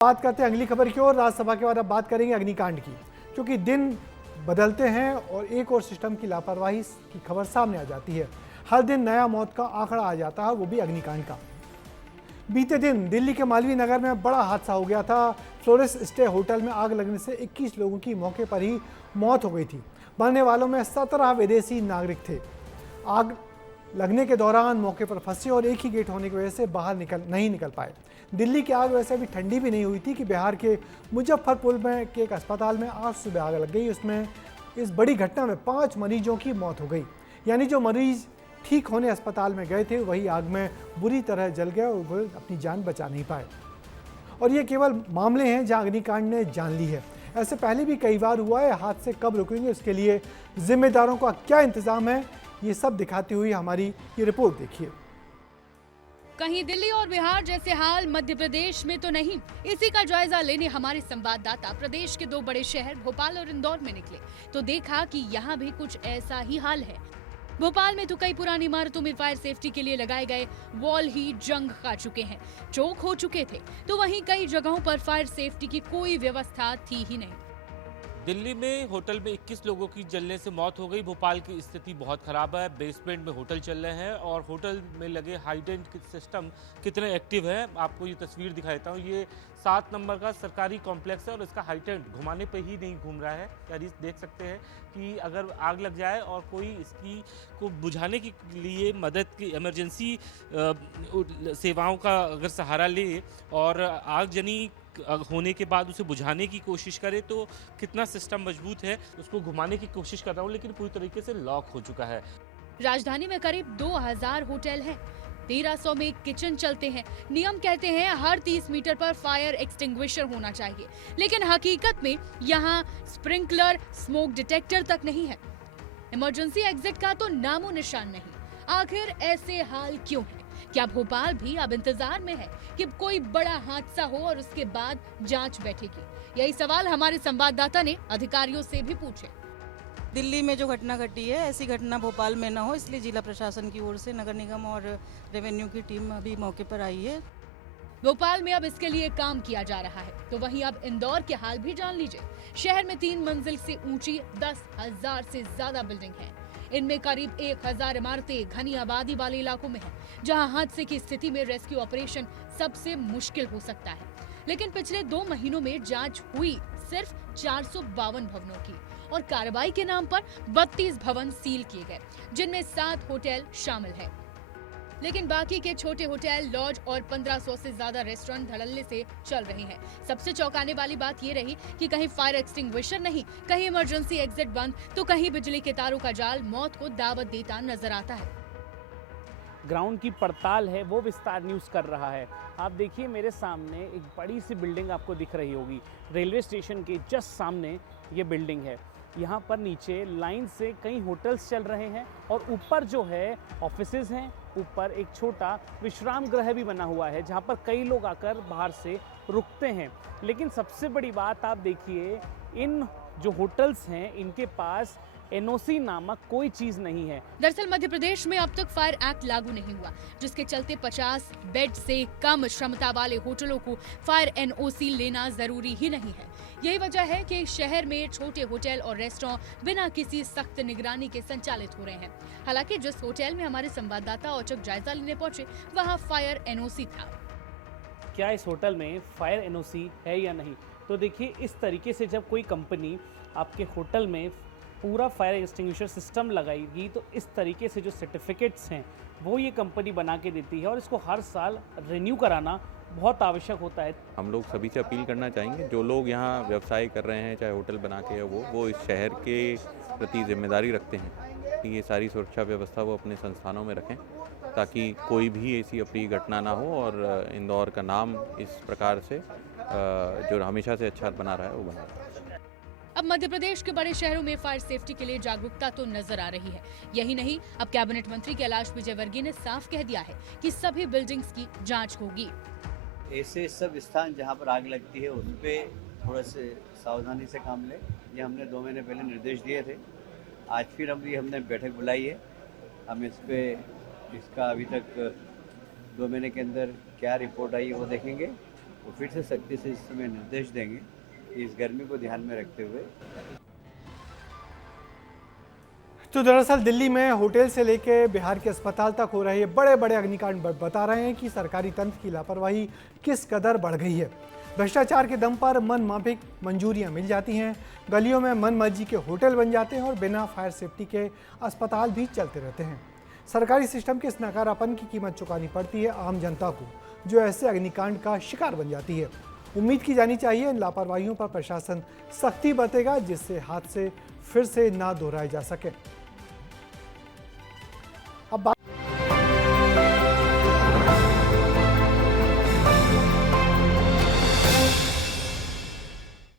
बात करते हैं अगली खबर की ओर। राज्यसभा के बाद अब बात करेंगे अग्निकांड की, क्योंकि दिन बदलते हैं और एक और सिस्टम की लापरवाही की खबर सामने आ जाती है। हर दिन नया मौत का आंकड़ा आ जाता है, वो भी अग्निकांड का। बीते दिन दिल्ली के मालवीय नगर में बड़ा हादसा हो गया था। फ्लोरेंस स्टे होटल में आग लगने से 21 लोगों की मौके पर ही मौत हो गई थी। मरने वालों में 17 विदेशी नागरिक थे। आग लगने के दौरान मौके पर फंसे और एक ही गेट होने की वजह से बाहर नहीं निकल पाए। दिल्ली की आग वैसे भी ठंडी भी नहीं हुई थी कि बिहार के मुजफ्फरपुर में के एक अस्पताल में आज सुबह आग लग गई। उसमें इस बड़ी घटना में 5 मरीजों की मौत हो गई, यानी जो मरीज ठीक होने अस्पताल में गए थे वही आग में बुरी तरह जल गए और वो अपनी जान बचा नहीं पाए। और ये केवल मामले हैं जहां अग्निकांड ने जान ली है। ऐसे पहले भी कई बार हुआ है। हादसे कब रुकेंगे, उसके लिए जिम्मेदारों का क्या इंतजाम है, ये सब दिखाती हुई हमारी ये रिपोर्ट देखिए। कहीं दिल्ली और बिहार जैसे हाल मध्य प्रदेश में तो नहीं। इसी का जायजा लेने हमारे संवाददाता प्रदेश के 2 बड़े शहर भोपाल और इंदौर में निकले तो देखा कि यहाँ भी कुछ ऐसा ही हाल है। भोपाल में तो कई पुरानी इमारतों में फायर सेफ्टी के लिए लगाए गए वॉल ही जंग खा चुके हैं, चौक हो चुके थे, तो वहीं कई जगहों पर फायर सेफ्टी की कोई व्यवस्था थी ही नहीं। दिल्ली में होटल में 21 लोगों की जलने से मौत हो गई। भोपाल की स्थिति बहुत खराब है। बेसमेंट में होटल चल रहे हैं और होटल में लगे हाइडेंट सिस्टम कितने एक्टिव है आपको ये तस्वीर दिखाता हूँ। ये 7 नंबर का सरकारी कॉम्प्लेक्स है और इसका हाइडेंट घुमाने पे ही नहीं घूम रहा है। यानी देख सकते हैं कि अगर आग लग जाए और कोई इसकी को बुझाने के लिए मदद की इमरजेंसी सेवाओं का अगर सहारा ले और आगजनी होने के बाद उसे बुझाने की कोशिश करे तो कितना सिस्टम मजबूत है, उसको घुमाने की कोशिश कर रहा हूँ लेकिन पूरी तरीके से लॉक हो चुका है। राजधानी में करीब 2000 होटल हैं, 1300 में किचन चलते हैं। नियम कहते हैं हर 30 मीटर पर फायर एक्सटिंग्विशर होना चाहिए, लेकिन हकीकत में यहाँ स्प्रिंकलर, स्मोक डिटेक्टर तक नहीं है। इमरजेंसी एग्जिट का तो नामो निशान नहीं। आखिर ऐसे हाल क्यों है? क्या भोपाल भी अब इंतजार में है कि कोई बड़ा हादसा हो और उसके बाद जांच बैठेगी? यही सवाल हमारे संवाददाता ने अधिकारियों से भी पूछे। दिल्ली में जो घटना घटी है, ऐसी घटना भोपाल में न हो, इसलिए जिला प्रशासन की ओर से नगर निगम और रेवेन्यू की टीम अभी मौके पर आई है। भोपाल में अब इसके लिए काम किया जा रहा है, तो वहीं अब इंदौर के हाल भी जान लीजिए। शहर में 3 मंजिल से ऊंची 10,000 से ज्यादा बिल्डिंग है। इनमें करीब 1000 इमारतें घनी आबादी वाले इलाकों में हैं, जहां हादसे की स्थिति में रेस्क्यू ऑपरेशन सबसे मुश्किल हो सकता है। लेकिन पिछले 2 महीनों में जांच हुई सिर्फ 452 भवनों की और कार्रवाई के नाम पर 32 भवन सील किए गए, जिनमें 7 होटल शामिल है। लेकिन बाकी के छोटे होटल, लॉज और 1500 से ज्यादा रेस्टोरेंट धड़ल्ले से चल रहे हैं। सबसे चौंकाने वाली बात ये रही कि कहीं फायर एक्सटिंग्विशर नहीं, कहीं इमरजेंसी एग्जिट बंद, तो कहीं बिजली के तारों का जाल मौत को दावत देता नजर आता है। ग्राउंड की पड़ताल है वो विस्तार न्यूज़ कर रहा है। आप देखिए मेरे सामने एक बड़ी सी बिल्डिंग आपको दिख रही होगी। रेलवे स्टेशन के जस्ट सामने ये बिल्डिंग है। यहाँ पर नीचे लाइन से कई होटल्स चल रहे हैं और ऊपर जो है ऑफिसेज हैं। ऊपर एक छोटा विश्राम गृह भी बना हुआ है जहाँ पर कई लोग आकर बाहर से रुकते हैं। लेकिन सबसे बड़ी बात आप देखिए, इन जो होटल्स हैं इनके पास एनओसी नामक कोई चीज नहीं है। दरअसल मध्य प्रदेश में अब तक फायर एक्ट लागू नहीं हुआ, जिसके चलते 50 बेड से कम क्षमता वाले होटलों को फायर एनओसी लेना जरूरी ही नहीं है। यही वजह है कि शहर में छोटे होटल और रेस्टोरेंट बिना किसी सख्त निगरानी के संचालित हो रहे हैं। हालांकि जिस होटल में हमारे संवाददाता औचक जायजा लेने पहुंचे, वहाँ फायर एनओसी था। क्या इस होटल में फायर एनओसी है या नहीं? तो देखिए, इस तरीके से जब कोई कंपनी आपके होटल में पूरा फायर एक्सटिंग्विशर सिस्टम लगाएगी तो इस तरीके से जो सर्टिफिकेट्स हैं वो ये कंपनी बना के देती है और इसको हर साल रिन्यू कराना बहुत आवश्यक होता है। हम लोग सभी से अपील करना चाहेंगे, जो लोग यहाँ व्यवसाय कर रहे हैं, चाहे होटल बना के वो इस शहर के प्रति जिम्मेदारी रखते हैं कि ये सारी सुरक्षा व्यवस्था वो अपने संस्थानों में रखें, ताकि कोई भी ऐसी अप्रिय घटना ना हो और इंदौर का नाम इस प्रकार से जो हमेशा से अच्छा बना रहा है वो बना रहा है। अब मध्य प्रदेश के बड़े शहरों में फायर सेफ्टी के लिए जागरूकता तो नजर आ रही है। यही नहीं, अब कैबिनेट मंत्री कैलाश विजयवर्गीय ने साफ कह दिया है कि सभी बिल्डिंग्स की जांच होगी। ऐसे सब स्थान जहां पर आग लगती है उस पर थोड़ा से सावधानी से काम लें। ये हमने 2 महीने पहले निर्देश दिए थे। आज फिर हमने बैठक बुलाई है। हम इसका अभी तक 2 महीने के अंदर क्या रिपोर्ट आई वो देखेंगे वो फिर से सख्ती से इस समय निर्देश देंगे कि इस गर्मी को ध्यान में रखते हुए। तो दरअसल दिल्ली में होटल से लेकर बिहार के अस्पताल तक हो रहे बड़े बड़े अग्निकांड बता रहे हैं कि सरकारी तंत्र की लापरवाही किस कदर बढ़ गई है। भ्रष्टाचार के दम पर मन माफिक मंजूरियां मिल जाती हैं, गलियों में मन मर्जी के होटल बन जाते हैं और बिना फायर सेफ्टी के अस्पताल भी चलते रहते हैं। सरकारी सिस्टम के इस नकारापन की कीमत चुकानी पड़ती है आम जनता को, जो ऐसे अग्निकांड का शिकार बन जाती है। उम्मीद की जानी चाहिए इन लापरवाहियों पर प्रशासन सख्ती बरतेगा, जिससे हादसे फिर से ना दोहराए जा सके।